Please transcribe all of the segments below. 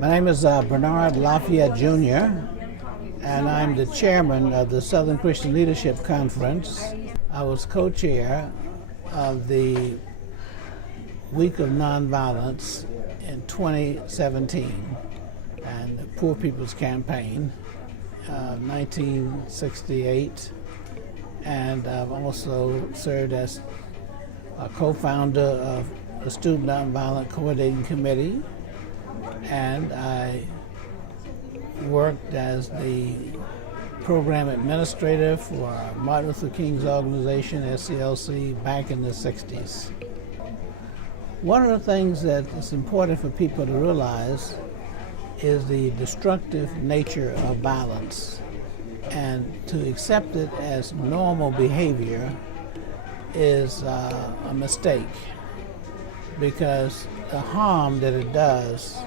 My name is Barnard Lafayette Jr., and I'm the chairman of the Southern Christian Leadership Conference. I was co-chair of the Week of Nonviolence in 2017 and the Poor People's Campaign, 1968, and I've also served as a co-founder of the Student Nonviolent Coordinating Committee, and I worked as the program administrator for Martin Luther King's organization, SCLC, back in the 60s. One of the things that is important for people to realize is the destructive nature of violence, and to accept it as normal behavior is a mistake, because the harm that it does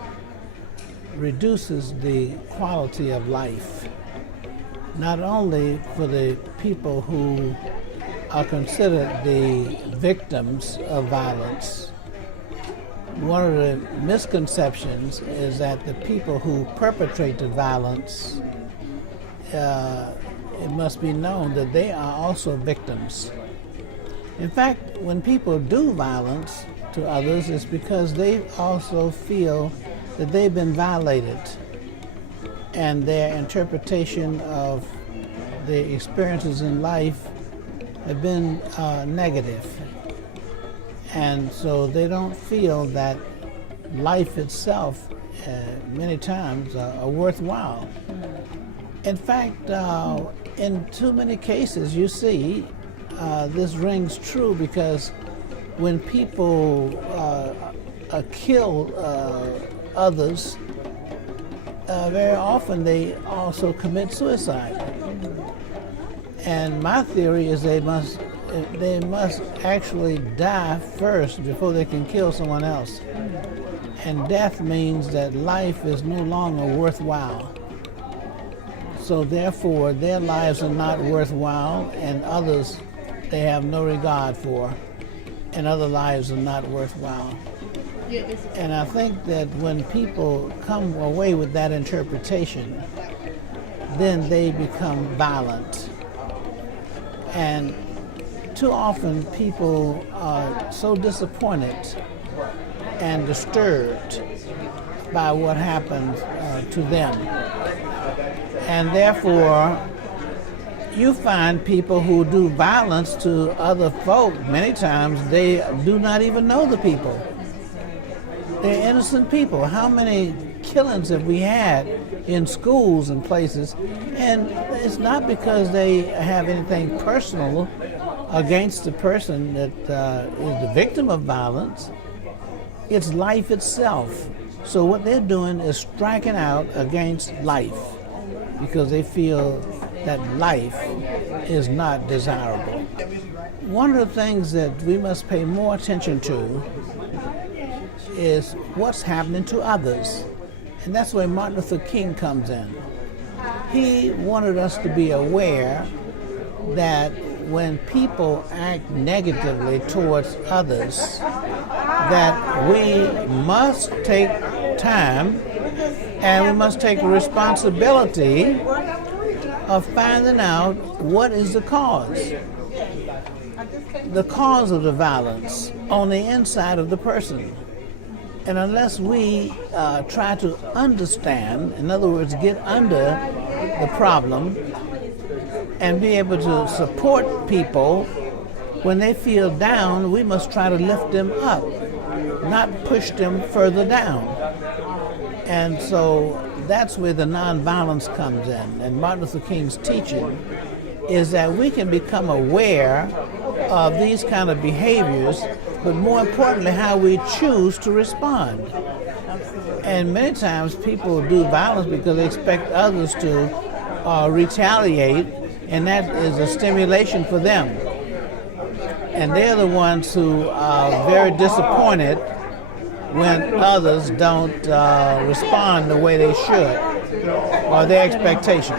reduces the quality of life, not only for the people who are considered the victims of violence. One of the misconceptions is that the people who perpetrate the violence, it must be known that they are also victims. In fact, when people do violence to others, it's because they also feel that they've been violated, and their interpretation of the experiences in life have been negative. And so they don't feel that life itself, many times, are worthwhile. In fact, in too many cases, you see, this rings true, because when people kill others, very often they also commit suicide. And my theory is they must actually die first before they can kill someone else. And death means that life is no longer worthwhile. So therefore, their lives are not worthwhile, and others they have no regard for, and other lives are not worthwhile. And I think that when people come away with that interpretation, then they become violent. And too often people are so disappointed and disturbed by what happened to them. And therefore, you find people who do violence to other folk, many times they do not even know the people. They're innocent people. How many killings have we had in schools and places? And it's not because they have anything personal against the person that is the victim of violence. It's life itself. So what they're doing is striking out against life, because they feel that life is not desirable. One of the things that we must pay more attention to is what's happening to others. And that's where Martin Luther King comes in. He wanted us to be aware that when people act negatively towards others, that we must take time and we must take responsibility of finding out what is the cause of the violence on the inside of the person. And unless we try to understand, in other words, get under the problem and be able to support people when they feel down, we must try to lift them up, not push them further down. And so that's where the nonviolence comes in. And Martin Luther King's teaching is that we can become aware of these kind of behaviors, but more importantly, how we choose to respond. And many times people do violence because they expect others to retaliate, and that is a stimulation for them. And they're the ones who are very disappointed when others don't respond the way they should, or their expectation.